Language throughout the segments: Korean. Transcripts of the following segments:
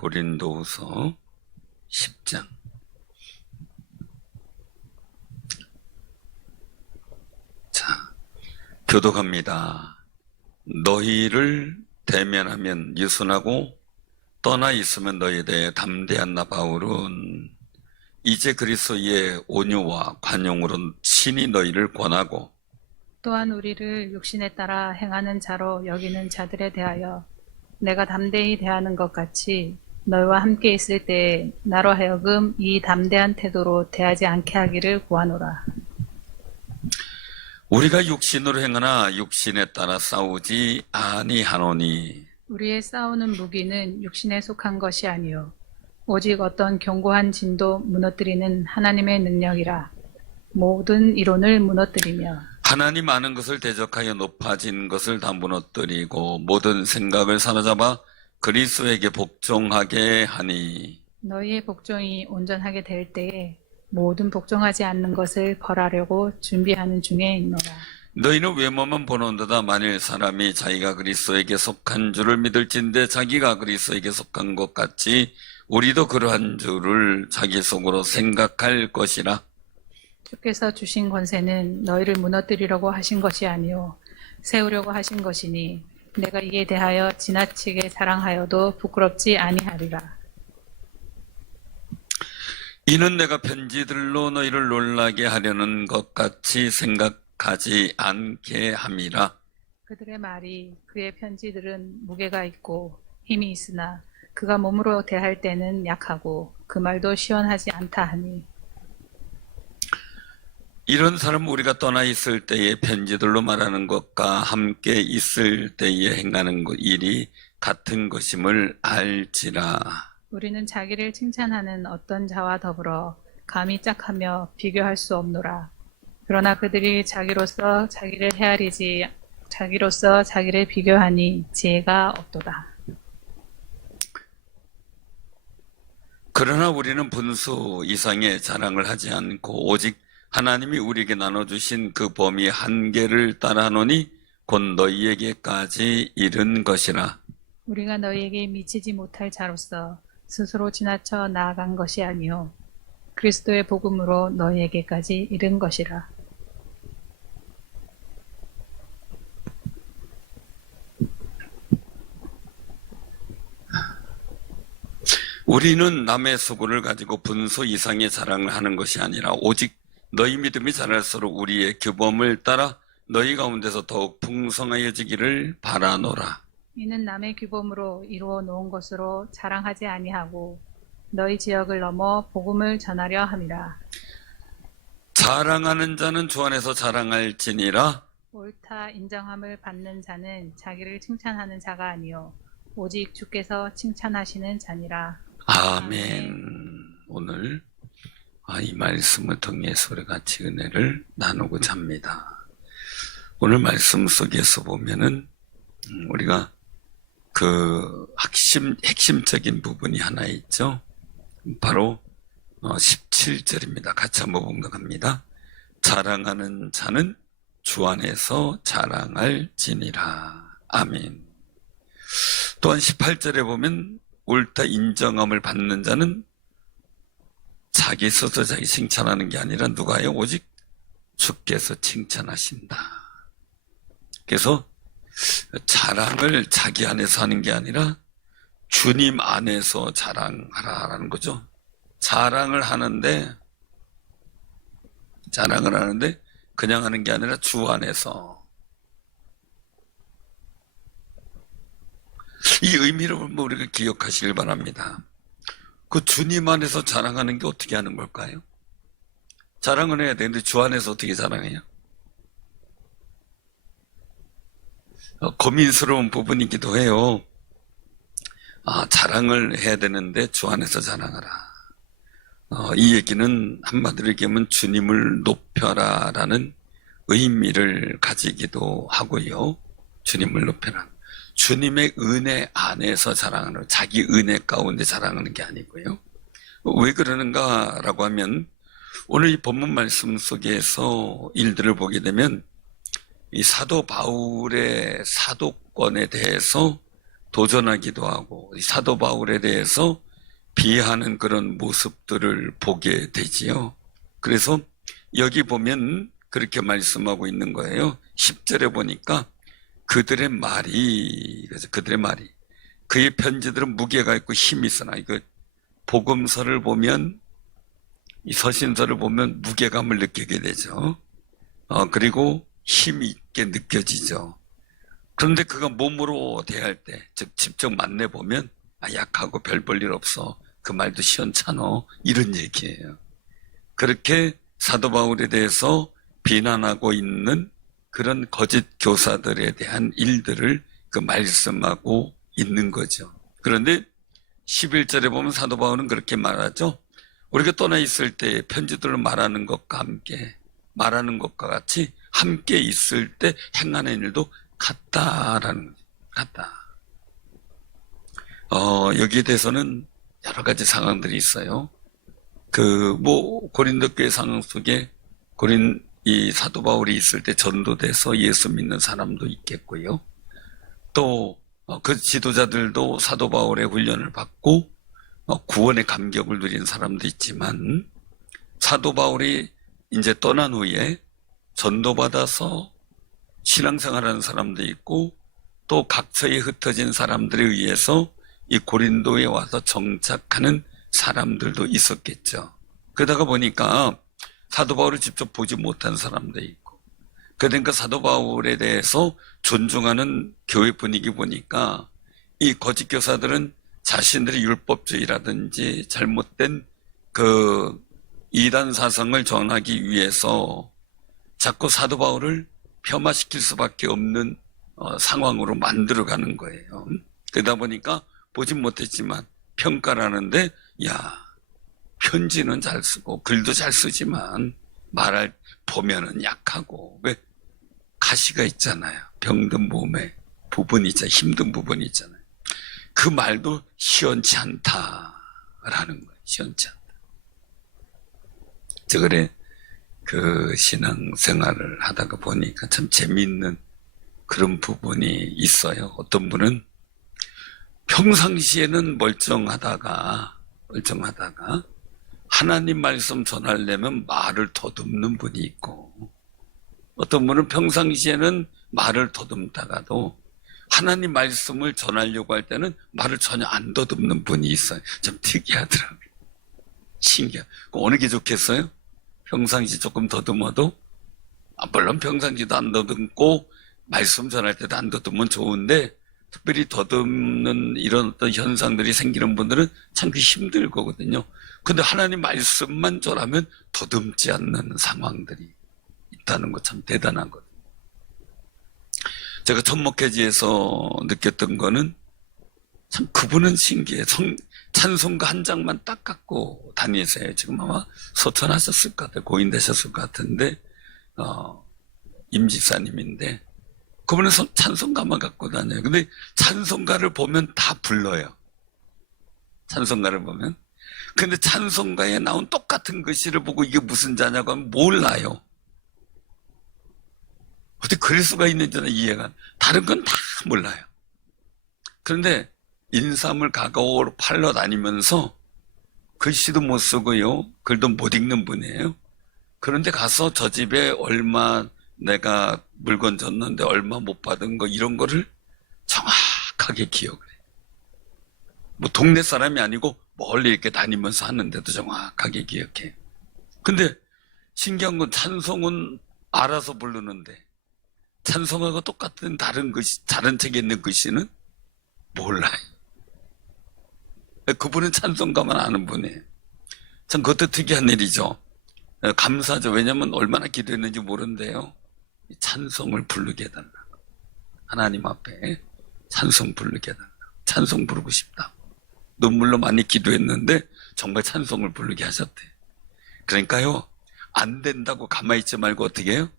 고린도후서 10장. 자, 교독합니다. 너희를 대면하면 유순하고 떠나 있으면 너희에 대해 담대한 나 바울은 이제 그리스도의 온유와 관용으로 친히 너희를 권하고 또한 우리를 육신에 따라 행하는 자로 여기는 자들에 대하여 내가 담대히 대하는 것 같이 너희와 함께 있을 때에 나로 하여금 이 담대한 태도로 대하지 않게 하기를 구하노라. 우리가 육신으로 행하나 육신에 따라 싸우지 아니하노니 우리의 싸우는 무기는 육신에 속한 것이 아니요 오직 어떤 견고한 진도 무너뜨리는 하나님의 능력이라. 모든 이론을 무너뜨리며 하나님 아는 것을 대적하여 높아진 것을 다 무너뜨리고 모든 생각을 사로잡아 그리스도에게 복종하게 하니 너희의 복종이 온전하게 될 때에 모든 복종하지 않는 것을 벌하려고 준비하는 중에 있노라. 너희는 외모만 보는도다. 만일 사람이 자기가 그리스도에게 속한 줄을 믿을진데 자기가 그리스도에게 속한 것 같이 우리도 그러한 줄을 자기 속으로 생각할 것이라. 주께서 주신 권세는 너희를 무너뜨리려고 하신 것이 아니요 세우려고 하신 것이니 내가 이에 대하여 지나치게 자랑하여도 부끄럽지 아니하리라. 이는 내가 편지들로 너희를 놀라게 하려는 것 같이 생각하지 않게 함이라. 그들의 말이 그의 편지들은 무게가 있고 힘이 있으나 그가 몸으로 대할 때는 약하고 그 말도 시원하지 않다 하니 이런 사람은 우리가 떠나 있을 때의 편지들로 말하는 것과 함께 있을 때에 행하는 일이 같은 것임을 알지라. 우리는 자기를 칭찬하는 어떤 자와 더불어 감히 짝하며 비교할 수 없노라. 그러나 그들이 자기로서 자기를 헤아리지 자기로서 자기를 비교하니 지혜가 없도다. 그러나 우리는 분수 이상의 자랑을 하지 않고 오직 하나님이 우리에게 나눠주신 그 범위 한계를 따라하노니 곧 너희에게까지 이른 것이라. 우리가 너희에게 미치지 못할 자로서 스스로 지나쳐 나아간 것이 아니요 그리스도의 복음으로 너희에게까지 이른 것이라. 우리는 남의 수고를 가지고 분수 이상의 자랑을 하는 것이 아니라 오직 너희 믿음이 자랄수록 우리의 규범을 따라 너희 가운데서 더욱 풍성하여지기를 바라노라. 이는 남의 규범으로 이루어 놓은 것으로 자랑하지 아니하고 너희 지역을 넘어 복음을 전하려 함이라. 자랑하는 자는 주 안에서 자랑할지니라. 옳다 인정함을 받는 자는 자기를 칭찬하는 자가 아니요 오직 주께서 칭찬하시는 자니라. 아멘. 오늘 이 말씀을 통해서 우리 같이 은혜를 나누고자 합니다. 오늘 말씀 속에서 보면은 우리가 그 핵심적인 부분이 하나 있죠. 바로 17절입니다. 같이 한번 봉독합니다. 자랑하는 자는 주 안에서 자랑할지니라. 아멘. 또한 18절에 보면 옳다 인정함을 받는 자는 자기 스스로 자기 칭찬하는 게 아니라 누가요? 오직 주께서 칭찬하신다. 그래서 자랑을 자기 안에서 하는 게 아니라 주님 안에서 자랑하라라는 거죠. 자랑을 하는데 그냥 하는 게 아니라 주 안에서. 이 의미를 우리가 기억하시길 바랍니다. 그 주님 안에서 자랑하는 게 어떻게 하는 걸까요? 자랑을 해야 되는데 주 안에서 어떻게 자랑해요? 고민스러운 부분이기도 해요. 자랑을 해야 되는데 주 안에서 자랑하라. 이 얘기는 한마디로 얘기하면 주님을 높여라라는 의미를 가지기도 하고요. 주님을 높여라. 주님의 은혜 안에서 자랑하는, 자기 은혜 가운데 자랑하는 게 아니고요. 왜 그러는가라고 하면 오늘 이 본문 말씀 속에서 일들을 보게 되면 이 사도 바울의 사도권에 대해서 도전하기도 하고 사도 바울에 대해서 비하하는 그런 모습들을 보게 되지요. 그래서 여기 보면 그렇게 말씀하고 있는 거예요. 10절에 보니까 그들의 말이, 그래서 그들의 말이, 그의 편지들은 무게가 있고 힘이 있으나, 이거 복음서를 보면, 이 서신서를 보면 무게감을 느끼게 되죠. 그리고 힘이 있게 느껴지죠. 그런데 그가 몸으로 대할 때, 즉 직접 만나보면 약하고 별 볼 일 없어. 그 말도 시원찮어. 이런 얘기예요. 그렇게 사도 바울에 대해서 비난하고 있는 그런 거짓 교사들에 대한 일들을 그 말씀하고 있는 거죠. 그런데 11절에 보면 사도 바울은 그렇게 말하죠. 우리가 떠나 있을 때 편지들을 말하는 것과 함께, 말하는 것과 같이 함께 있을 때 행하는 일도 같다라는 거죠. 같다. 여기에 대해서는 여러 가지 상황들이 있어요. 고린도 교회 상황 속에 이 사도 바울이 있을 때 전도돼서 예수 믿는 사람도 있겠고요. 또 그 지도자들도 사도 바울의 훈련을 받고 구원의 감격을 누린 사람도 있지만, 사도 바울이 이제 떠난 후에 전도받아서 신앙생활하는 사람도 있고, 또 각처에 흩어진 사람들에 의해서 이 고린도에 와서 정착하는 사람들도 있었겠죠. 그러다가 보니까 사도 바울을 직접 보지 못한 사람도 있고, 그러니까 사도 바울에 대해서 존중하는 교회 분위기 보니까 이 거짓 교사들은 자신들의 율법주의라든지 잘못된 그 이단 사상을 전하기 위해서 자꾸 사도 바울을 폄하시킬 수밖에 없는 상황으로 만들어가는 거예요. 그러다 보니까 보진 못했지만 평가를 하는데, 편지는 잘 쓰고 글도 잘 쓰지만 말할 보면은 약하고, 왜 가시가 있잖아요. 병든 몸에 부분이 있잖아요. 힘든 부분이 있잖아요. 그 말도 시원치 않다라는 거예요. 시원치 않다. 저 그래 그 신앙생활을 하다가 보니까 참 재미있는 그런 부분이 있어요. 어떤 분은 평상시에는 멀쩡하다가 하나님 말씀 전하려면 말을 더듬는 분이 있고, 어떤 분은 평상시에는 말을 더듬다가도 하나님 말씀을 전하려고 할 때는 말을 전혀 안 더듬는 분이 있어요. 좀 특이하더라고요. 신기해. 어느 게 좋겠어요? 평상시 조금 더듬어도, 물론 평상시도 안 더듬고 말씀 전할 때도 안 더듬으면 좋은데, 특별히 더듬는 이런 어떤 현상들이 생기는 분들은 참 힘들 거거든요. 근데 하나님 말씀만 전하면 더듬지 않는 상황들이 있다는 거 참 대단하거든요. 제가 천목회지에서 느꼈던 거는 참 그분은 신기해. 찬송가 한 장만 딱 갖고 다니세요. 지금 아마 소천하셨을 것 같아요. 고인 되셨을 것 같은데, 임지사님인데, 그분은 찬송가만 갖고 다녀요. 근데 찬송가를 보면 다 불러요. 찬송가를 보면. 근데 찬송가에 나온 똑같은 글씨를 보고 이게 무슨 자냐고 하면 몰라요. 어떻게 그럴 수가 있는지는 이해가, 다른 건 다 몰라요. 그런데 인삼을 가까우로 팔러 다니면서 글씨도 못 쓰고요, 글도 못 읽는 분이에요. 그런데 가서 저 집에 얼마 내가 물건 줬는데 얼마 못 받은 거, 이런 거를 정확하게 기억을 해요. 동네 사람이 아니고 멀리 이렇게 다니면서 하는데도 정확하게 기억해요. 근데 신기한 건 찬송은 알아서 부르는데 찬송하고 똑같은 다른 책에 있는 글씨는 몰라요. 그분은 찬송가만 아는 분이에요. 참 그것도 특이한 일이죠. 감사하죠. 왜냐면 얼마나 기도했는지 모르는데요, 찬송을 부르게 해달라고. 하나님 앞에 찬송 부르게 해달라고. 찬송 부르고 싶다고. 눈물로 많이 기도했는데 정말 찬송을 부르게 하셨대. 그러니까요, 안 된다고 가만히 있지 말고 어떻게 해요?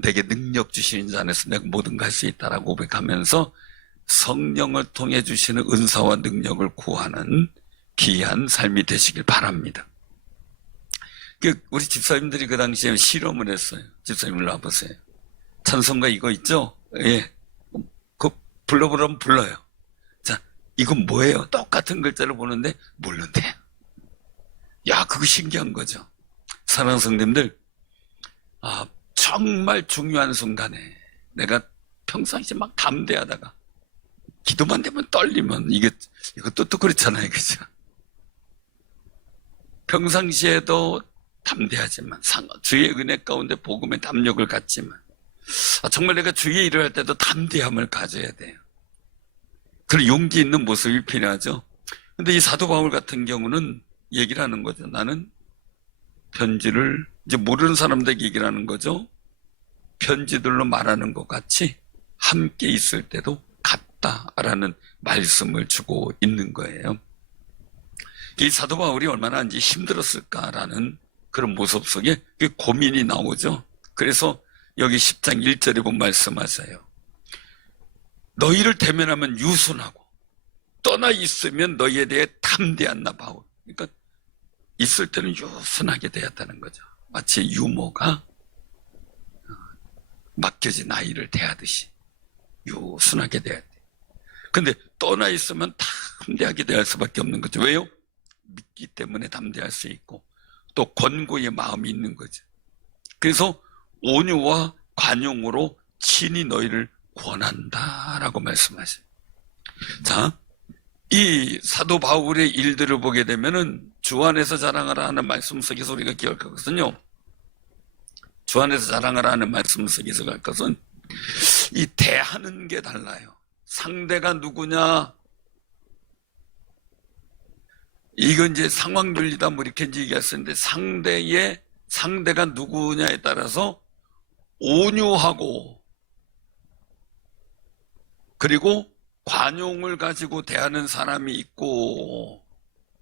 내게 능력 주시는 자 안에서 내가 뭐든 할 수 있다라고 고백하면서 성령을 통해 주시는 은사와 능력을 구하는 귀한 삶이 되시길 바랍니다. 우리 집사님들이 그 당시에 실험을 했어요. 집사님 일로 와보세요. 찬송가 이거 있죠? 예. 불러보라면 불러요. 자, 이건 뭐예요? 똑같은 글자를 보는데 모른대요. 야, 그거 신기한 거죠. 사랑하는 성도님들, 정말 중요한 순간에 내가 평상시에 막 담대하다가 기도만 되면 떨리면 이것도 또 그렇잖아요. 그죠? 평상시에도 담대하지만 주의 은혜 가운데 복음의 담력을 갖지만 정말 내가 주의 일을 할 때도 담대함을 가져야 돼요. 그런 용기 있는 모습이 필요하죠. 근데 이 사도 바울 같은 경우는 얘기를 하는 거죠. 나는 편지를 이제 모르는 사람들에게 얘기를 하는 거죠. 편지들로 말하는 것 같이 함께 있을 때도 같다라는 말씀을 주고 있는 거예요. 이 사도 바울이 얼마나 이제 힘들었을까라는 그런 모습 속에 고민이 나오죠. 그래서 여기 10장 1절에 보면 말씀하세요. 너희를 대면하면 유순하고 떠나 있으면 너희에 대해 담대한 나 바울. 그러니까 있을 때는 유순하게 되었다는 거죠. 마치 유모가 맡겨진 아이를 대하듯이 유순하게 대해야 돼. 근데 떠나 있으면 담대하게 대할 수밖에 없는 거죠. 왜요? 믿기 때문에 담대할 수 있고 또 권고의 마음이 있는 거죠. 그래서 온유와 관용으로 친히 너희를 권한다라고 말씀하셔요. 자, 이 사도 바울의 일들을 보게 되면은 주 안에서 자랑하라 하는 말씀 속에서 우리가 기억하거든요. 주 안에서 자랑하라 하는 말씀 속에서 갈 것은 이 대하는 게 달라요. 상대가 누구냐? 이건 이제 상황윤리다 뭐 이렇게 이제 얘기할 수 있는데 상대가 누구냐에 따라서 온유하고 그리고 관용을 가지고 대하는 사람이 있고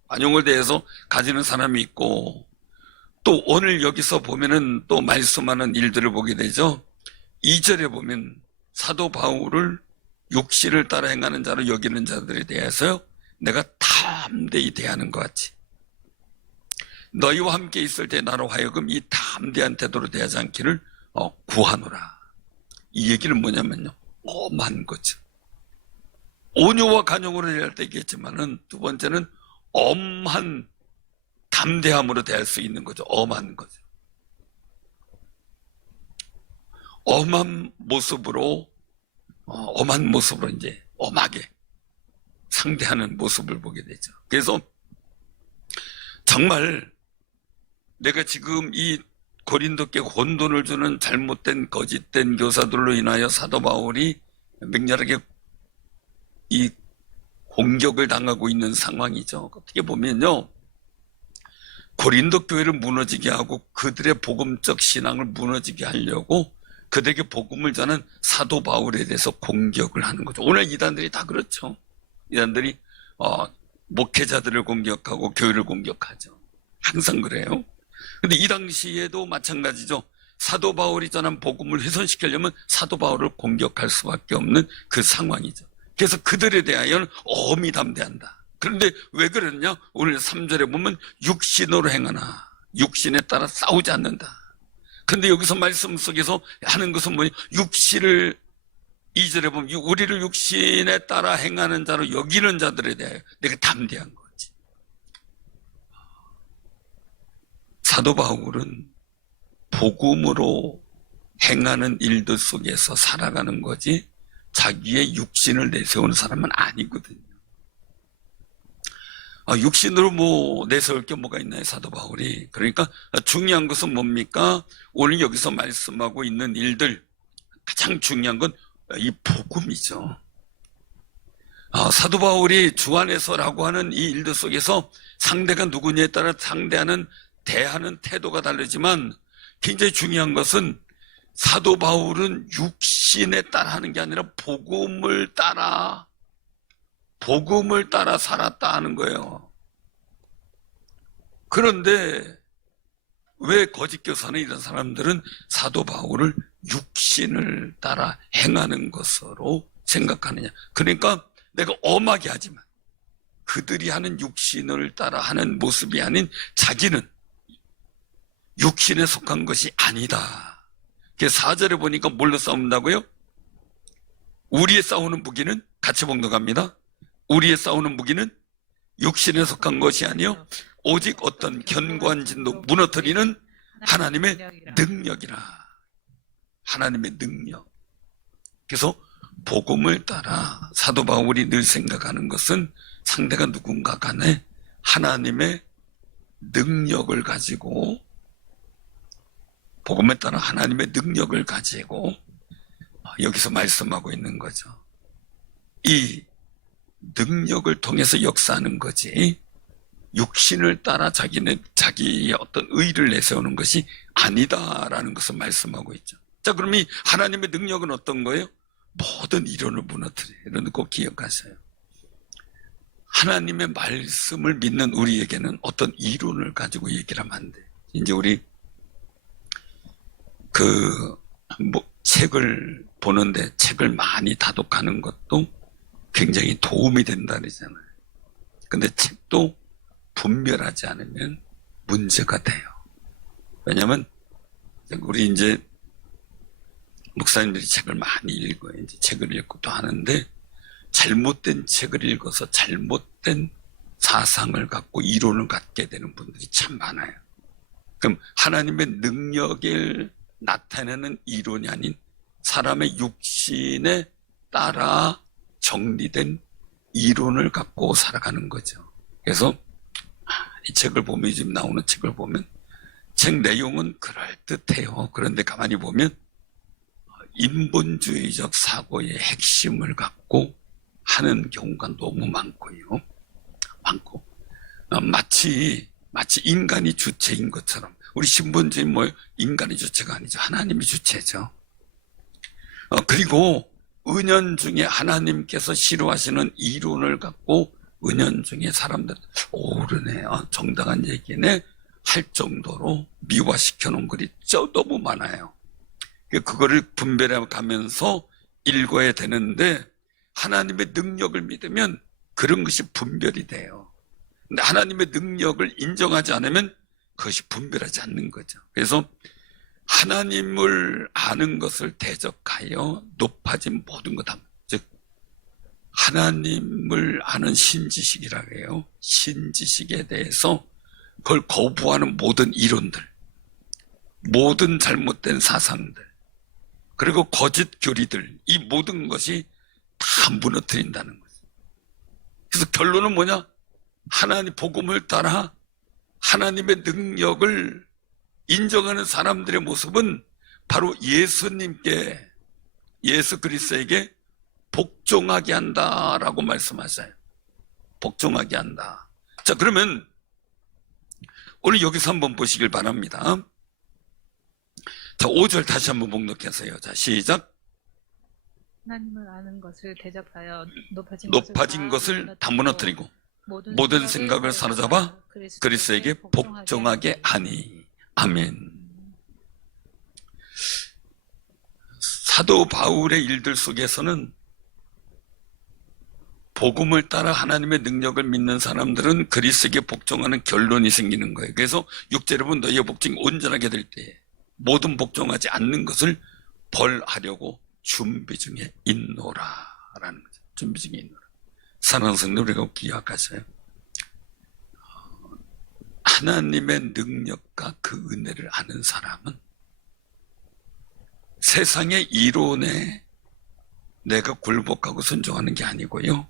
관용을 대해서 가지는 사람이 있고 또 오늘 여기서 보면은 또 말씀하는 일들을 보게 되죠. 2절에 보면 사도 바울을 육신을 따라 행하는 자로 여기는 자들에 대해서요. 내가 담대히 대하는 것 같이 너희와 함께 있을 때 나로 하여금 이 담대한 태도로 대하지 않기를 구하노라. 이 얘기는 뭐냐면요. 엄한 거죠. 온유와 관용으로 대할 때 있겠지만은 두 번째는 엄한 담대함으로 대할 수 있는 거죠. 엄한 거죠. 엄한 모습으로 이제 엄하게 상대하는 모습을 보게 되죠. 그래서 정말 내가 지금 이 고린도께 혼돈을 주는 잘못된 거짓된 교사들로 인하여 사도 바울이 맹렬하게 이 공격을 당하고 있는 상황이죠. 어떻게 보면요. 고린도 교회를 무너지게 하고 그들의 복음적 신앙을 무너지게 하려고 그들에게 복음을 전한 사도 바울에 대해서 공격을 하는 거죠. 오늘 이단들이 다 그렇죠. 이단들이 목회자들을 공격하고 교회를 공격하죠. 항상 그래요. 근데 이 당시에도 마찬가지죠. 사도 바울이 전한 복음을 훼손시키려면 사도 바울을 공격할 수밖에 없는 그 상황이죠. 그래서 그들에 대하여는 엄히 담대한다. 그런데 왜 그러냐? 오늘 3절에 보면 육신으로 행하나 육신에 따라 싸우지 않는다. 그런데 여기서 말씀 속에서 하는 것은 뭐냐? 육신을 2절에 보면 우리를 육신에 따라 행하는 자로 여기는 자들에 대하여 내가 담대한 거지. 사도 바울은 복음으로 행하는 일들 속에서 살아가는 거지 자기의 육신을 내세우는 사람은 아니거든요. 육신으로 뭐 내세울 게 뭐가 있나요, 사도 바울이? 그러니까 중요한 것은 뭡니까? 오늘 여기서 말씀하고 있는 일들 가장 중요한 건 이 복음이죠. 사도 바울이 주 안에서라고 하는 이 일들 속에서 상대가 누구냐에 따라 대하는 태도가 다르지만 굉장히 중요한 것은 사도 바울은 육신에 따라 하는 게 아니라 복음을 따라 살았다 하는 거예요. 그런데 왜 거짓 교사는 이런 사람들은 사도 바울을 육신을 따라 행하는 것으로 생각하느냐. 그러니까 내가 엄하게 하지만 그들이 하는 육신을 따라 하는 모습이 아닌 자기는 육신에 속한 것이 아니다. 4절에 보니까 뭘로 싸운다고요? 우리의 싸우는 무기는 같이 봉독합니다. 우리의 싸우는 무기는 육신에 속한 것이 아니요 오직 어떤 견고한 진도 무너뜨리는 하나님의 능력이라. 하나님의 능력. 그래서 복음을 따라 사도 바울이 늘 생각하는 것은 상대가 누군가 간에 하나님의 능력을 가지고, 복음에 따라 하나님의 능력을 가지고 여기서 말씀하고 있는 거죠. 이 능력을 통해서 역사하는 거지 육신을 따라 자기의 어떤 의를 내세우는 것이 아니다라는 것을 말씀하고 있죠. 자, 그럼 이 하나님의 능력은 어떤 거예요? 모든 이론을 무너뜨려요. 이런 거 꼭 기억하세요. 하나님의 말씀을 믿는 우리에게는 어떤 이론을 가지고 얘기를 하면 안 돼. 이제 우리 책을 보는데 책을 많이 다독하는 것도 굉장히 도움이 된다 그러잖아요. 근데 책도 분별하지 않으면 문제가 돼요. 왜냐면 우리 이제 목사님들이 책을 많이 읽어요. 이제 책을 읽고 또 하는데 잘못된 책을 읽어서 잘못된 사상을 갖고 이론을 갖게 되는 분들이 참 많아요. 그럼 하나님의 능력을 나타내는 이론이 아닌 사람의 육신에 따라 정리된 이론을 갖고 살아가는 거죠. 그래서 이 책을 보면, 지금 나오는 책을 보면 책 내용은 그럴듯해요. 그런데 가만히 보면 인본주의적 사고의 핵심을 갖고 하는 경우가 너무 많고요. 많고 마치 인간이 주체인 것처럼, 우리 신본주의 인간이 주체가 아니죠. 하나님이 주체죠. 그리고 은연중에 하나님께서 싫어하시는 이론을 갖고 은연중에 사람들 오르네, 정당한 얘기네 할 정도로 미화시켜 놓은 글이 너무 많아요. 그거를 분별해 가면서 읽어야 되는데 하나님의 능력을 믿으면 그런 것이 분별이 돼요. 근데 하나님의 능력을 인정하지 않으면 그것이 분별하지 않는 거죠. 그래서 하나님을 아는 것을 대적하여 높아진 모든 것, 즉 하나님을 아는 신지식이라고 해요. 신지식에 대해서 그걸 거부하는 모든 이론들, 모든 잘못된 사상들, 그리고 거짓 교리들, 이 모든 것이 다 무너뜨린다는 거죠. 그래서 결론은 뭐냐? 하나님 복음을 따라 하나님의 능력을 인정하는 사람들의 모습은 바로 예수님께, 예수 그리스도에게 복종하게 한다라고 말씀하셔요. 복종하게 한다. 자, 그러면 오늘 여기서 한번 보시길 바랍니다. 자, 5절 다시 한번 봉독해서요. 자, 시작. 하나님을 아는 것을 대적하여 높아진 것을 다 무너뜨리고 모든 생각을 사로잡아 그리스도에게 복종하게 하니. 아멘. 사도 바울의 일들 속에서는 복음을 따라 하나님의 능력을 믿는 사람들은 그리스도에게 복종하는 결론이 생기는 거예요. 그래서 6절 여러분, 너희의 복종이 온전하게 될 때에 모든 복종하지 않는 것을 벌하려고 준비 중에 있노라 라는 거죠. 준비 중에 있노라. 사랑하는 성도, 우리가 기억하세요. 하나님의 능력과 그 은혜를 아는 사람은 세상의 이론에 내가 굴복하고 순종하는 게 아니고요,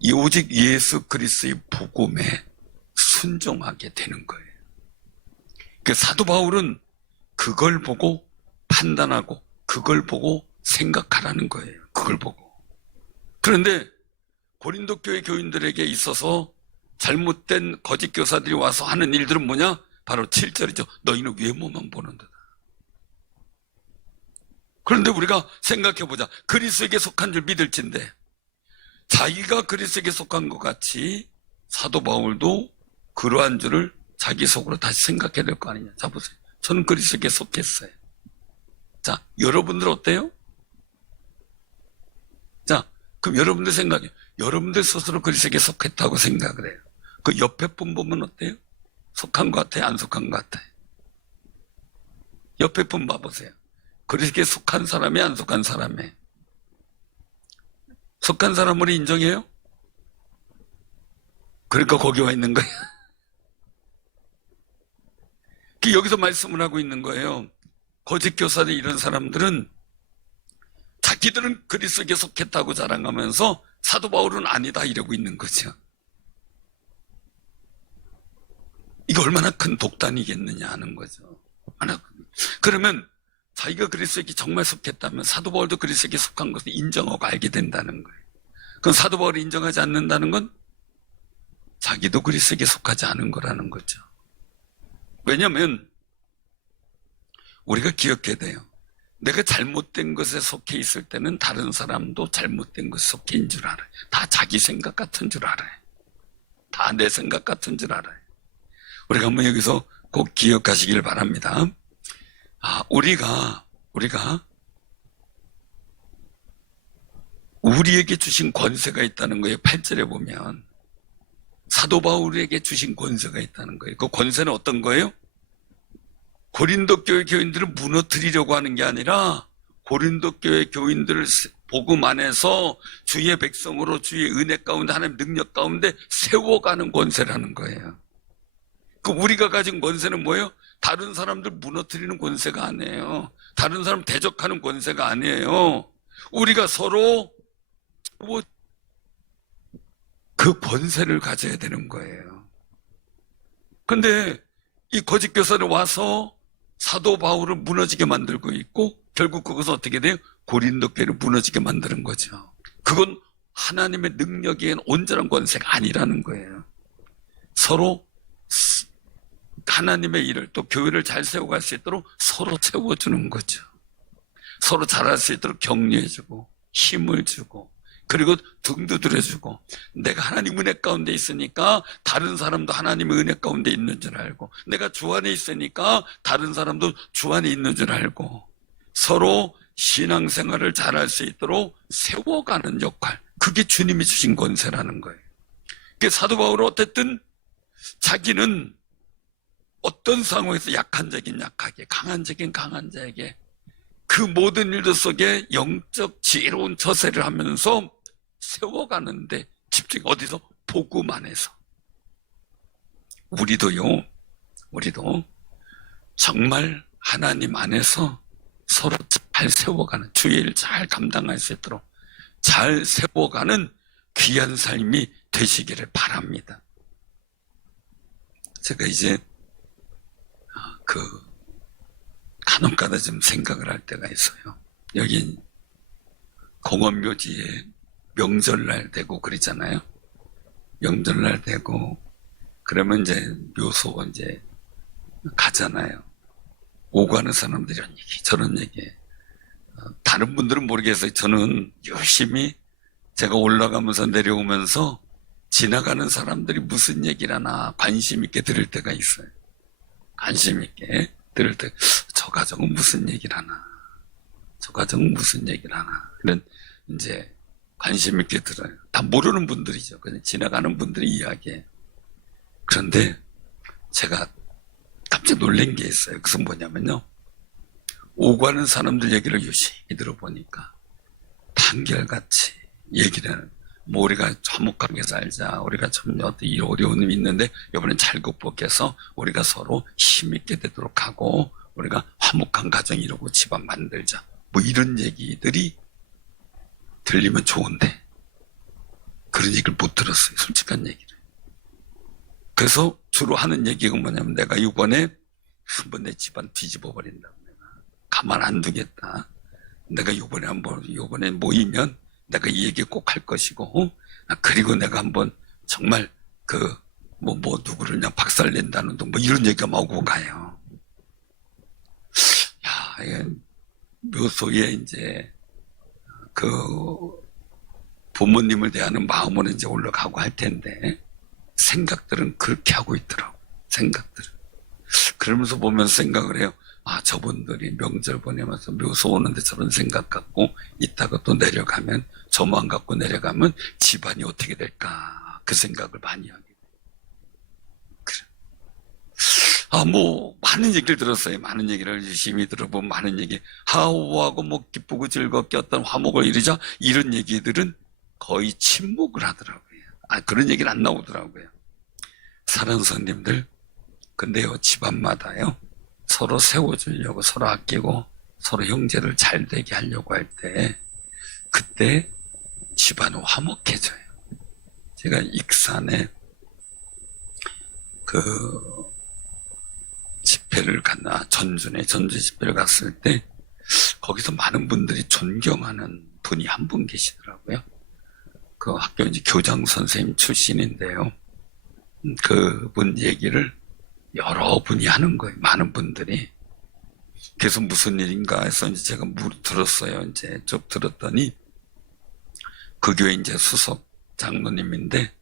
이 오직 예수 그리스도의 복음에 순종하게 되는 거예요. 그 사도 바울은 그걸 보고 판단하고 그걸 보고 생각하라는 거예요. 그걸 보고. 그런데 고린도 교회 교인들에게 있어서 잘못된 거짓 교사들이 와서 하는 일들은 뭐냐? 바로 7절이죠. 너희는 외모만 보는 듯. 그런데 우리가 생각해보자. 그리스도에게 속한 줄 믿을진데 자기가 그리스도에게 속한 것 같이 사도 바울도 그러한 줄을 자기 속으로 다시 생각해야 될 거 아니냐. 자, 보세요. 저는 그리스도에게 속했어요. 자, 여러분들 어때요? 자, 그럼 여러분들 생각해요. 여러분들 스스로 그리스도에게 속했다고 생각을 해요. 그 옆에 분 보면 어때요? 속한 것 같아요? 안 속한 것 같아요? 옆에 분 봐보세요. 그리스도에게 속한 사람이 안 속한 사람이? 속한 사람을 인정해요? 그러니까 거기 와 있는 거야. 여기서 말씀을 하고 있는 거예요. 거짓 교사들 이런 사람들은 자기들은 그리스도에 속했다고 자랑하면서 사도 바울은 아니다 이러고 있는 거죠. 이게 얼마나 큰 독단이겠느냐 하는 거죠. 그러면 자기가 그리스도에게 정말 속했다면 사도 바울도 그리스도에게 속한 것을 인정하고 알게 된다는 거예요. 그럼 사도 바울을 인정하지 않는다는 건 자기도 그리스도에게 속하지 않은 거라는 거죠. 왜냐하면 우리가 기억해야 돼요. 내가 잘못된 것에 속해 있을 때는 다른 사람도 잘못된 것에 속해 있는 줄 알아요. 다 자기 생각 같은 줄 알아요. 다 내 생각 같은 줄 알아요. 우리가 한번 여기서 꼭 기억하시길 바랍니다. 우리가 우리에게 주신 권세가 있다는 거예요. 8절에 보면 사도 바울에게 주신 권세가 있다는 거예요. 그 권세는 어떤 거예요? 고린도 교회 교인들을 무너뜨리려고 하는 게 아니라 고린도 교회 교인들을 복음 안에서 주의 백성으로 주의 은혜 가운데 하나님 능력 가운데 세워가는 권세라는 거예요. 우리가 가진 권세는 뭐예요? 다른 사람들 무너뜨리는 권세가 아니에요. 다른 사람 대적하는 권세가 아니에요. 우리가 서로 그 권세를 가져야 되는 거예요. 근데 이 거짓 교사를 와서 사도 바울을 무너지게 만들고 있고 결국 그것은 어떻게 돼요? 고린도 교회를 무너지게 만드는 거죠. 그건 하나님의 능력에는 온전한 권세가 아니라는 거예요. 서로 하나님의 일을 또 교회를 잘 세워갈 수 있도록 서로 세워주는 거죠. 서로 잘할 수 있도록 격려해주고 힘을 주고 그리고 등 두드려주고 내가 하나님 은혜 가운데 있으니까 다른 사람도 하나님의 은혜 가운데 있는 줄 알고 내가 주 안에 있으니까 다른 사람도 주 안에 있는 줄 알고 서로 신앙생활을 잘할 수 있도록 세워가는 역할, 그게 주님이 주신 권세라는 거예요. 사도 바울은 어쨌든 자기는 어떤 상황에서 약한 자긴 약하게, 강한 자긴 강한 자에게 그 모든 일들 속에 영적 지혜로운 처세를 하면서 세워가는데 집중, 어디서? 복음 안에서. 우리도 정말 하나님 안에서 서로 잘 세워가는, 주의 일 잘 감당할 수 있도록 잘 세워가는 귀한 삶이 되시기를 바랍니다. 제가 이제 간혹가다 좀 생각을 할 때가 있어요. 여기 공원묘지에 명절날 되고 그러잖아요. 명절날 되고 그러면 이제 묘소 이제 가잖아요. 오고 하는 사람들이 이런 얘기 저런 얘기. 다른 분들은 모르겠어요. 저는 열심히 제가 올라가면서 내려오면서 지나가는 사람들이 무슨 얘기를 하나 관심 있게 들을 때가 있어요. 관심 있게 들을 때 저 가정은 무슨 얘기를 하나, 저 가정은 무슨 얘기를 하나, 이런 이제 관심 있게 들어요. 다 모르는 분들이죠. 그냥 지나가는 분들이 이야기해. 그런데 제가 깜짝 놀란 게 있어요. 그것은 뭐냐면요, 오고 가는 사람들 얘기를 유심히 들어보니까 한결같이 얘기를 하는, 뭐 우리가 화목하게 살자, 우리가 참 어떤 어려움이 있는데 이번엔 잘 극복해서 우리가 서로 힘있게 되도록 하고 우리가 화목한 가정 이루고 집안 만들자, 뭐 이런 얘기들이 들리면 좋은데 그런 얘기를 못 들었어요. 솔직한 얘기를. 그래서 주로 하는 얘기가 뭐냐면, 내가 이번에 한번 내 집안 뒤집어 버린다고, 내가 가만 안 두겠다, 내가 요번에 모이면 내가 이 얘기 꼭 할 것이고, 그리고 내가 한번 정말 누구를 그냥 박살낸다는 둥, 뭐 이런 얘기가 오고 가요. 야, 이게 묘소에 이제 부모님을 대하는 마음으로 이제 올라가고 할 텐데, 생각들은 그렇게 하고 있더라고. 생각들은. 그러면서 보면서 생각을 해요. 저분들이 명절 보내면서 묘소 오는데 저런 생각 갖고 있다가 또 내려가면, 저만 갖고 내려가면 집안이 어떻게 될까, 그 생각을 많이 하게 돼요. 그래. 많은 얘기를 들었어요. 많은 얘기를 열심히 들어보면 많은 얘기, 하오하고 뭐 기쁘고 즐겁게 어떤 화목을 이루자, 이런 얘기들은 거의 침묵을 하더라고요. 그런 얘기는 안 나오더라고요. 사랑하는 성님들, 근데요, 집안마다요, 서로 세워주려고, 서로 아끼고, 서로 형제를 잘 되게 하려고 할 때, 그때 집안은 화목해져요. 제가 익산에 집회를 갔나, 전주 집회를 갔을 때, 거기서 많은 분들이 존경하는 분이 한 분 계시더라고요. 그 학교 이제 교장 선생님 출신인데요. 그분 얘기를 여러 분이 하는 거예요. 많은 분들이. 그래서 무슨 일인가 해서 이제 제가 들었어요. 이제 쭉 들었더니 그 교회 이제 수석 장로님인데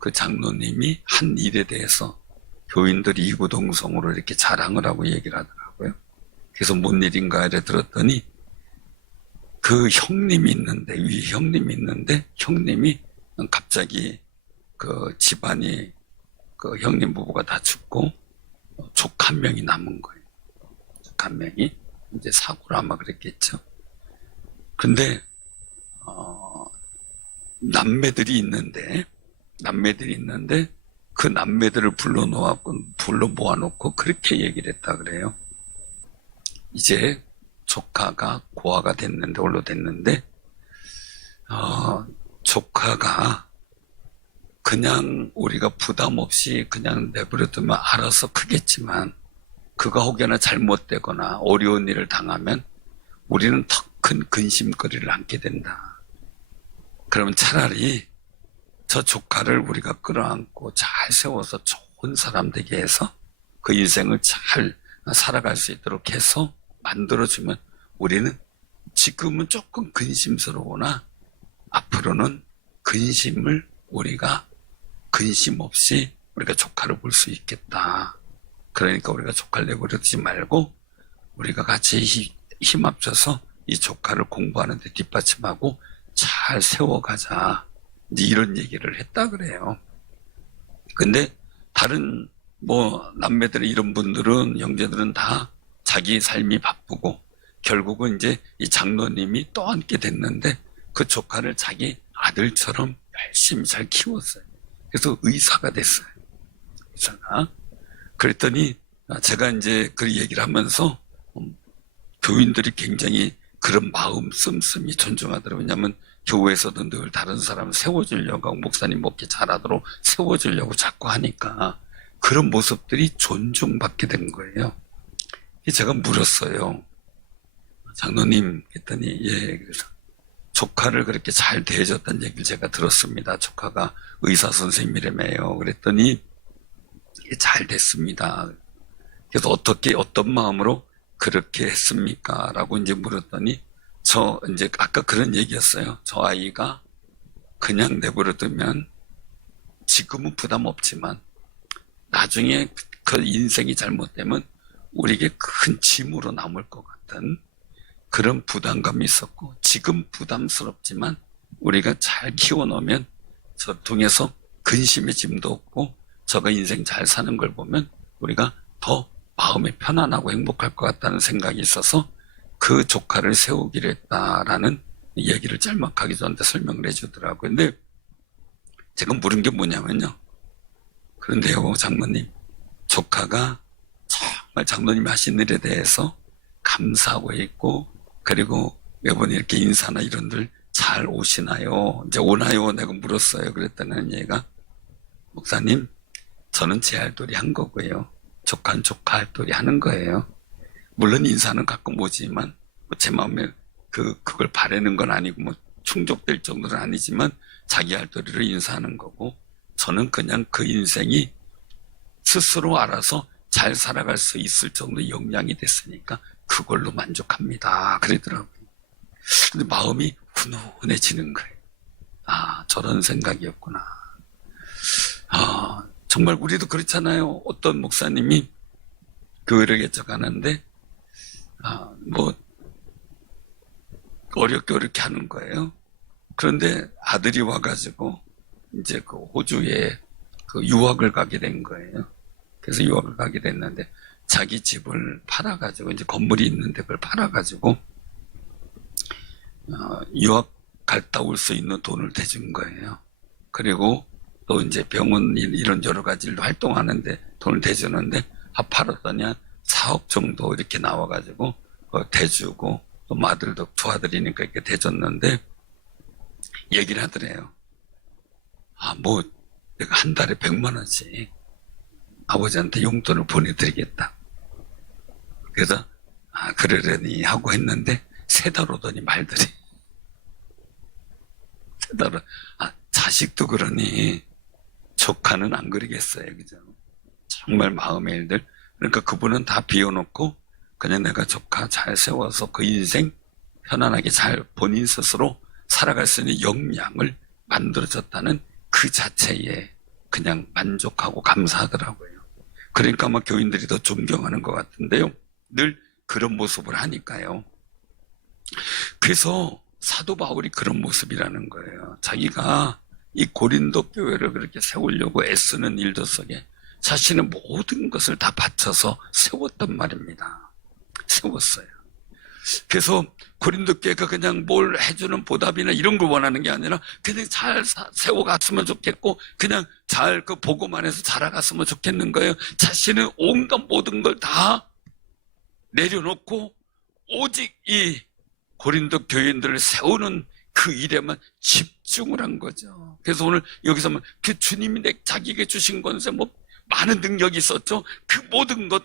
그 장로님이 한 일에 대해서 교인들이 이구동성으로 이렇게 자랑을 하고 얘기를 하더라고요. 그래서 뭔 일인가 이래 들었더니 그 형님이 있는데, 위 형님이 있는데, 형님이 갑자기 그 집안이 그 형님 부부가 다 죽고 족 한 명이 남은 거예요. 족 한 명이 이제 사고로 아마 그랬겠죠. 근데 남매들이 있는데 그 남매들을 불러 모아놓고 그렇게 얘기를 했다 그래요. 이제 조카가 고아가 됐는데, 홀로 됐는데, 조카가 그냥 우리가 부담 없이 그냥 내버려두면 알아서 크겠지만, 그가 혹여나 잘못되거나 어려운 일을 당하면 우리는 더 큰 근심거리를 안게 된다. 그러면 차라리 저 조카를 우리가 끌어안고 잘 세워서 좋은 사람 되게 해서 그 인생을 잘 살아갈 수 있도록 해서 만들어주면 우리는 지금은 조금 근심스러우나 앞으로는 우리가 근심 없이 우리가 조카를 볼 수 있겠다. 그러니까 우리가 조카를 내버려두지 말고 우리가 같이 힘 합쳐서 이 조카를 공부하는 데 뒷받침하고 잘 세워가자. 이런 얘기를 했다 그래요. 근데 다른 남매들 이런 분들은, 형제들은 다 자기 삶이 바쁘고 결국은 이제 이 장로님이 떠안게 됐는데 그 조카를 자기 아들처럼 열심히 잘 키웠어요. 그래서 의사가 됐어요. 의사가. 그랬더니 제가 이제 그 얘기를 하면서 교인들이 굉장히 그런 마음 씀씀이 존중하더라고요. 왜냐하면 교회에서도 늘 다른 사람을 세워주려고 하고 목사님 먹기 잘하도록 세워주려고 자꾸 하니까 그런 모습들이 존중받게 된 거예요. 제가 물었어요. 장로님 했더니 예, 그래서 조카를 그렇게 잘 대해줬다는 얘기를 제가 들었습니다. 조카가 의사 선생님이라며요. 그랬더니 잘 됐습니다. 그래서 어떤 마음으로 그렇게 했습니까? 라고 이제 물었더니 이제 아까 그런 얘기였어요. 저 아이가 그냥 내버려두면 지금은 부담 없지만 나중에 그 인생이 잘못되면 우리에게 큰 짐으로 남을 것 같은 그런 부담감이 있었고, 지금 부담스럽지만 우리가 잘 키워놓으면 저 통해서 근심의 짐도 없고 저가 인생 잘 사는 걸 보면 우리가 더 마음이 편안하고 행복할 것 같다는 생각이 있어서 그 조카를 세우기로 했다라는 얘기를 짤막하게 저한테 설명을 해주더라고요. 근데 제가 물은 게 뭐냐면요. 그런데요, 장로님, 조카가 정말 장로님이 하신 일에 대해서 감사하고 있고, 그리고 매번 이렇게 인사나 이런들 잘 오시나요? 이제 오나요? 내가 물었어요. 그랬더니 얘가, 목사님, 저는 제 할 도리 한 거고요. 조카는 조카 할 도리 하는 거예요. 물론 인사는 가끔 오지만, 제 마음에 그걸 바라는 건 아니고, 충족될 정도는 아니지만, 자기 할 도리로 인사하는 거고, 저는 그냥 그 인생이 스스로 알아서 잘 살아갈 수 있을 정도 역량이 됐으니까, 그걸로 만족합니다. 그러더라고요. 근데 마음이 훈훈해지는 거예요. 저런 생각이었구나. 정말 우리도 그렇잖아요. 어떤 목사님이 교회를 개척하는데, 어렵게 하는 거예요. 그런데 아들이 와가지고, 이제 그 호주에 그 유학을 가게 된 거예요. 그래서 유학을 가게 됐는데, 자기 집을 팔아가지고, 이제 건물이 있는데 그걸 팔아가지고, 유학 갔다 올 수 있는 돈을 대준 거예요. 그리고 또 이제 병원 이런 여러 가지 일도 활동하는데 돈을 대주는데 합하더니 한 4억 정도 이렇게 나와가지고 대주고 또 아들도 두 아들이니까 이렇게 대줬는데 얘기를 하더래요. 뭐 내가 한 달에 100만 원씩 아버지한테 용돈을 보내드리겠다. 그래서 그러려니 하고 했는데 3달 오더니 말들이 3달 자식도 그러니 조카는 안 그러겠어요. 그죠? 정말 마음의 일들. 그러니까 그분은 다 비워놓고 그냥 내가 조카 잘 세워서 그 인생 편안하게 잘 본인 스스로 살아갈 수 있는 역량을 만들어줬다는 그 자체에 그냥 만족하고 감사하더라고요. 그러니까 아마 교인들이 더 존경하는 것 같은데요. 늘 그런 모습을 하니까요. 그래서 사도 바울이 그런 모습이라는 거예요. 자기가 이 고린도 교회를 그렇게 세우려고 애쓰는 일들 속에 자신의 모든 것을 다 바쳐서 세웠단 말입니다. 세웠어요. 그래서 고린도 교회가 그냥 뭘 해주는 보답이나 이런 걸 원하는 게 아니라 그냥 잘 세워갔으면 좋겠고 그냥 잘 그 보고만 해서 자라갔으면 좋겠는 거예요. 자신의 온갖 모든 걸 다 내려놓고 오직 이 고린도 교인들을 세우는 그 일에만 집중을 한 거죠. 그래서 오늘 여기서 그 주님이 자기에게 주신 권세 많은 능력이 있었죠. 그 모든 것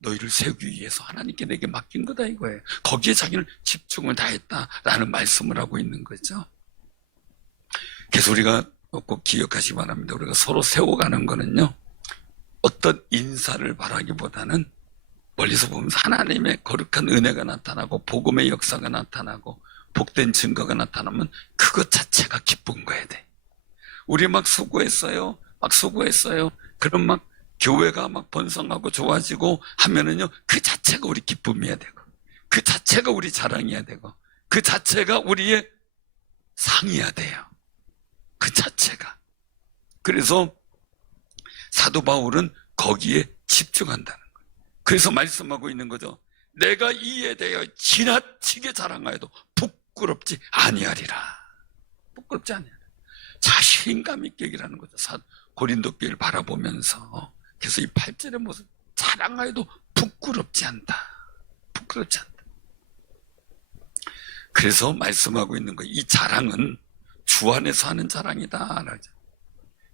너희를 세우기 위해서 하나님께 내게 맡긴 거다 이거예요. 거기에 자기는 집중을 다했다라는 말씀을 하고 있는 거죠. 그래서 우리가 꼭 기억하시기 바랍니다. 우리가 서로 세워가는 거는요, 어떤 인사를 바라기보다는 멀리서 보면서 하나님의 거룩한 은혜가 나타나고 복음의 역사가 나타나고 복된 증거가 나타나면 그것 자체가 기쁜 거야 돼. 우리 막 수고했어요. 그럼 막 교회가 막 번성하고 좋아지고 하면은요, 그 자체가 우리 기쁨이어야 되고, 그 자체가 우리 자랑이어야 되고, 그 자체가 우리의 상이어야 돼요. 그 자체가. 그래서 사도 바울은 거기에 집중한다는 거예요. 그래서 말씀하고 있는 거죠. 내가 이에 대하여 지나치게 자랑하여도 부끄럽지 아니하리라. 부끄럽지 아니하리라. 자신감 있게 얘기하는 거죠. 고린도 교회를 바라보면서. 그래서 이 8절의 모습, 자랑하여도 부끄럽지 않다. 부끄럽지 않다. 그래서 말씀하고 있는 거예요. 이 자랑은 주 안에서 하는 자랑이다.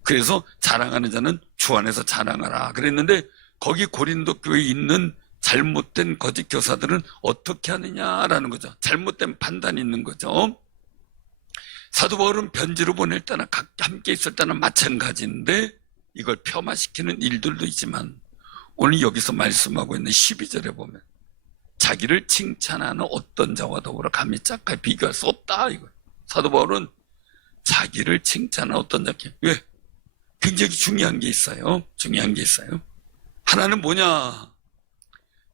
그래서 자랑하는 자는 주 안에서 자랑하라. 그랬는데 거기 고린도 교회에 있는 잘못된 거짓 교사들은 어떻게 하느냐라는 거죠. 잘못된 판단이 있는 거죠. 사도 바울은 편지로 보낼 때나 함께 있을 때나 마찬가지인데 이걸 폄하시키는 일들도 있지만 오늘 여기서 말씀하고 있는 12절에 보면 자기를 칭찬하는 어떤 자와 더불어 감히 짝하게 비교할 수 없다. 이거 사도 바울은 자기를 칭찬하는 어떤 자께 왜? 굉장히 중요한 게 있어요. 하나는 뭐냐?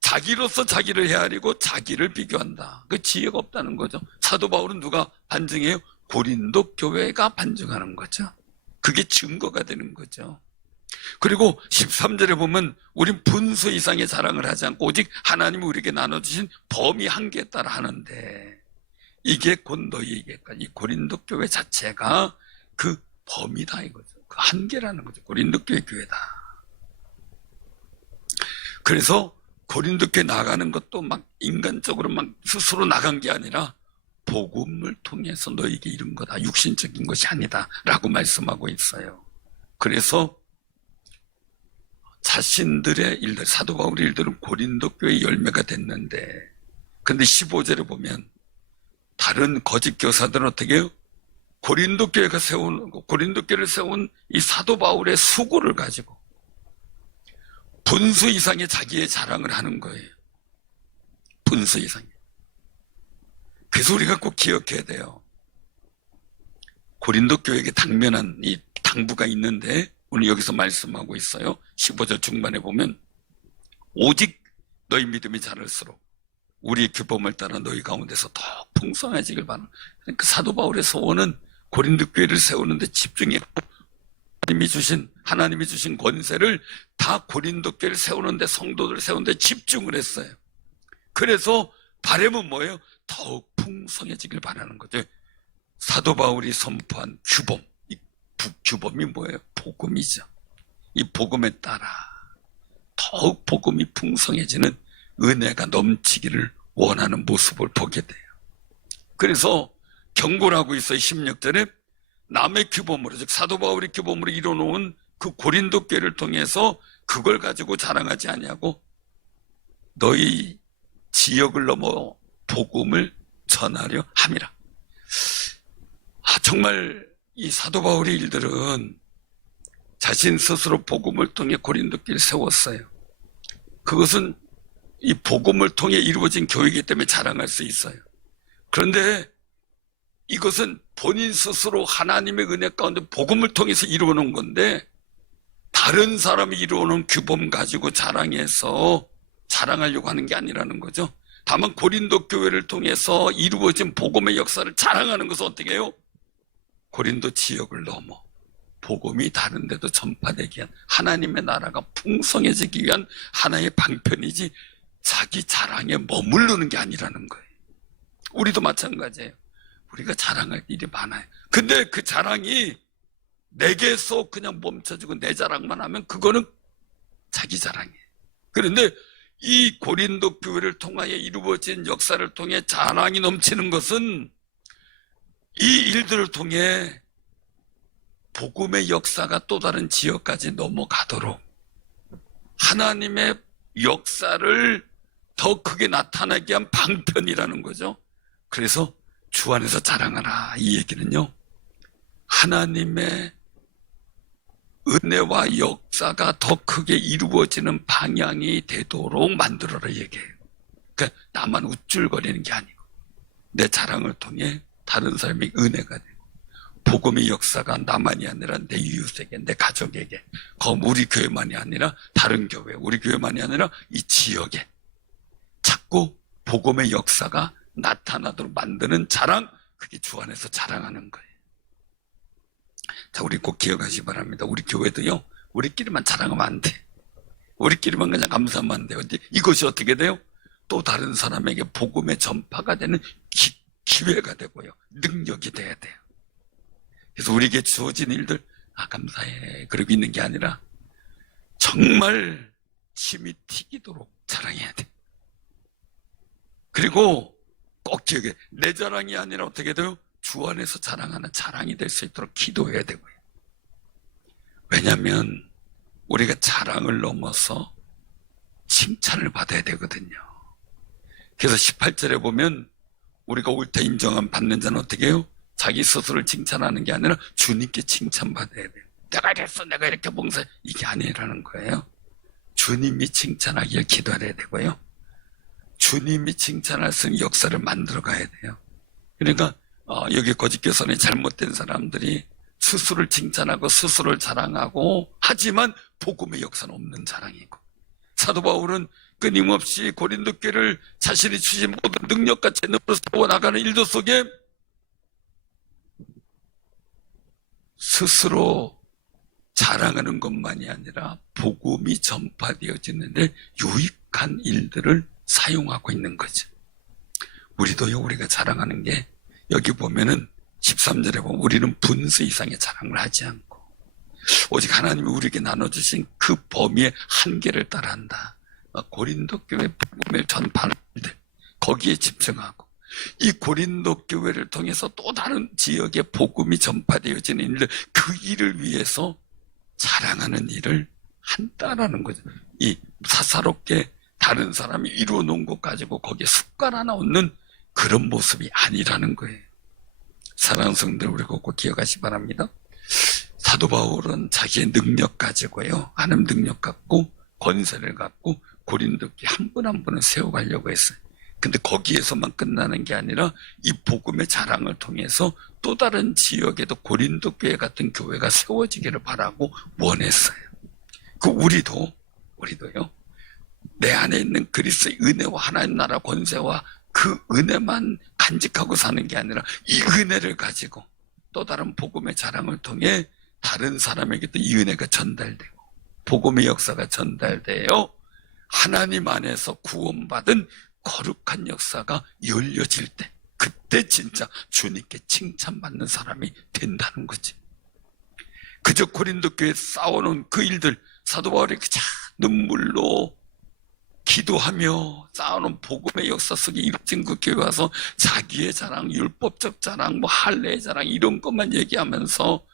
자기로서 자기를 헤아리고 자기를 비교한다. 그 지혜가 없다는 거죠. 사도 바울은 누가 반증해요? 고린도 교회가 반증하는 거죠. 그게 증거가 되는 거죠. 그리고 13절에 보면 우린 분수 이상의 자랑을 하지 않고 오직 하나님이 우리에게 나눠주신 범위 한계에 따라 하는데 이게 곧 너희에게까지 이 고린도 교회 자체가 그 범위다 이거죠. 그 한계라는 거죠. 고린도 교회다. 그래서 고린도 교회 나가는 것도 막 인간적으로 막 스스로 나간 게 아니라 복음을 통해서 너에게 이룬 거다. 육신적인 것이 아니다. 라고 말씀하고 있어요. 그래서 자신들의 일들, 사도 바울의 일들은 고린도 교회의 열매가 됐는데 근데 15절에 보면 다른 거짓 교사들은 어떻게 해요? 고린도 교회를 세운 이 사도 바울의 수고를 가지고 분수 이상의 자기의 자랑을 하는 거예요. 분수 이상의. 그래서 우리가 꼭 기억해야 돼요. 고린도 교회에게 당면한 이 당부가 있는데 오늘 여기서 말씀하고 있어요. 15절 중반에 보면 오직 너희 믿음이 자랄수록 우리의 규범을 따라 너희 가운데서 더 풍성해지길 바랍니다. 그러니까 사도 바울의 소원은 고린도 교회를 세우는데 집중했고 하나님이 주신 권세를 다 고린도 교회를 세우는데 성도들을 세우는데 집중을 했어요. 그래서 바람은 뭐예요? 더욱 풍성해지길 바라는 거죠. 사도 바울이 선포한 규범, 이 규범이 뭐예요? 복음이죠. 이 복음에 따라 더욱 복음이 풍성해지는 은혜가 넘치기를 원하는 모습을 보게 돼요. 그래서 경고를 하고 있어요. 16절에 남의 규범으로, 즉 사도 바울이 규범으로 이뤄놓은 그 고린도 교회를 통해서 그걸 가지고 자랑하지 아니하고 너희 지역을 넘어 복음을 전하려 함이라. 정말 이 사도 바울의 일들은 자신 스스로 복음을 통해 고린도 교회를 세웠어요. 그것은 이 복음을 통해 이루어진 교회이기 때문에 자랑할 수 있어요. 그런데 이것은 본인 스스로 하나님의 은혜 가운데 복음을 통해서 이루어놓은 건데 다른 사람이 이루어놓은 규범 가지고 자랑해서 자랑하려고 하는 게 아니라는 거죠. 다만 고린도 교회를 통해서 이루어진 복음의 역사를 자랑하는 것은 어떻게 해요? 고린도 지역을 넘어 복음이 다른 데도 전파되기 위한 하나님의 나라가 풍성해지기 위한 하나의 방편이지 자기 자랑에 머무르는 게 아니라는 거예요. 우리도 마찬가지예요. 우리가 자랑할 일이 많아요. 근데 그 자랑이 내게서 그냥 멈춰지고 내 자랑만 하면 그거는 자기 자랑이에요. 그런데 이 고린도 교회를 통하여 이루어진 역사를 통해 자랑이 넘치는 것은 이 일들을 통해 복음의 역사가 또 다른 지역까지 넘어가도록 하나님의 역사를 더 크게 나타나게 한 방편이라는 거죠. 그래서 주 안에서 자랑하라. 이 얘기는요, 하나님의 은혜와 역사가 더 크게 이루어지는 방향이 되도록 만들어라 얘기해요. 그러니까 나만 우쭐거리는 게 아니고 내 자랑을 통해 다른 사람의 은혜가 되고 복음의 역사가 나만이 아니라 내 이웃에게, 내 가족에게, 우리 교회만이 아니라 다른 교회, 우리 교회만이 아니라 이 지역에 자꾸 복음의 역사가 나타나도록 만드는 자랑, 그게 주 안에서 자랑하는 거예요. 자, 우리 꼭 기억하시기 바랍니다. 우리 교회도요, 우리끼리만 자랑하면 안 돼. 우리끼리만 그냥 감사하면 안 돼요. 이것이 어떻게 돼요? 또 다른 사람에게 복음의 전파가 되는 기회가 되고요, 능력이 돼야 돼요. 그래서 우리에게 주어진 일들, 감사해, 그러고 있는 게 아니라 정말 침이 튀기도록 자랑해야 돼. 그리고 꼭 기억해, 내 자랑이 아니라 어떻게 돼요? 주 안에서 자랑하는 자랑이 될 수 있도록 기도해야 되고요. 왜냐하면 우리가 자랑을 넘어서 칭찬을 받아야 되거든요. 그래서 18절에 보면 우리가 옳다 인정함 받는 자는 어떻게 해요? 자기 스스로를 칭찬하는 게 아니라 주님께 칭찬받아야 돼요. 내가 이랬어, 내가 이렇게 봉사해, 이게 아니라는 거예요. 주님이 칭찬하기를 기도해야 되고요, 주님이 칭찬할 수 있는 역사를 만들어 가야 돼요. 그러니까 여기 거짓교선에 잘못된 사람들이 스스로를 칭찬하고 스스로를 자랑하고 하지만 복음의 역사는 없는 자랑이고, 사도 바울은 끊임없이 고린도 교회를 자신이 주신 모든 능력과 재능으로 세워나가는 일도 속에 스스로 자랑하는 것만이 아니라 복음이 전파되어지는데 유익한 일들을 사용하고 있는 거죠. 우리도요, 우리가 자랑하는 게 여기 보면은 13절에 보면 우리는 분수 이상의 자랑을 하지 않고 오직 하나님이 우리에게 나눠주신 그 범위의 한계를 따라한다. 고린도 교회 복음을 전파하는 일들, 거기에 집중하고 이 고린도 교회를 통해서 또 다른 지역에 복음이 전파되어지는 일들, 그 일을 위해서 자랑하는 일을 한다라는 거죠. 이 사사롭게 다른 사람이 이루어 놓은 것 가지고 거기에 숟갈 하나 얹는 그런 모습이 아니라는 거예요. 사랑하는 성도들, 우리가 꼭 기억하시기 바랍니다. 사도 바울은 자기의 능력 가지고요, 하나님 능력 갖고 권세를 갖고 고린도 교회 한 분 한 분을 세워가려고 했어요. 근데 거기에서만 끝나는 게 아니라 이 복음의 자랑을 통해서 또 다른 지역에도 고린도 교회 같은 교회가 세워지기를 바라고 원했어요. 우리도요, 내 안에 있는 그리스도의 은혜와 하나님 나라 권세와 그 은혜만 간직하고 사는 게 아니라 이 은혜를 가지고 또 다른 복음의 자랑을 통해 다른 사람에게도 이 은혜가 전달되고 복음의 역사가 전달되어 하나님 안에서 구원받은 거룩한 역사가 열려질 때, 그때 진짜 주님께 칭찬받는 사람이 된다는 거지. 그저 고린도 교회에 싸우는 그 일들, 사도 바울이 그저 눈물로 기도하며 쌓아놓은 복음의 역사 속에 이루어진 그 교회 와서 자기의 자랑, 율법적 자랑, 할례의 자랑 이런 것만 얘기하면서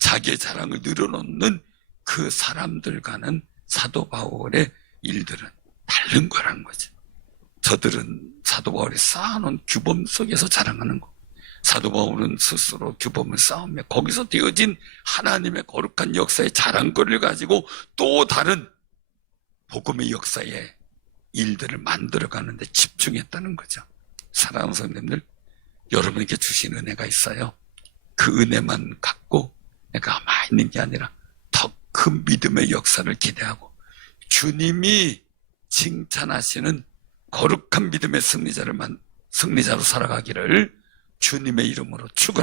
자기의 자랑을 늘어놓는 그 사람들과는 사도 바울의 일들은 다른 거라는 거죠. 저들은 사도 바울이 쌓아놓은 규범 속에서 자랑하는 거. 사도 바울은 스스로 규범을 쌓으며 거기서 되어진 하나님의 거룩한 역사의 자랑거리를 가지고 또 다른 복음의 역사에 일들을 만들어가는데 집중했다는 거죠. 사랑하는 성도님들, 여러분에게 주신 은혜가 있어요. 그 은혜만 갖고 내가 가만히 있는 게 아니라 더 큰 믿음의 역사를 기대하고 주님이 칭찬하시는 거룩한 믿음의 승리자로 살아가기를 주님의 이름으로 축원합니다.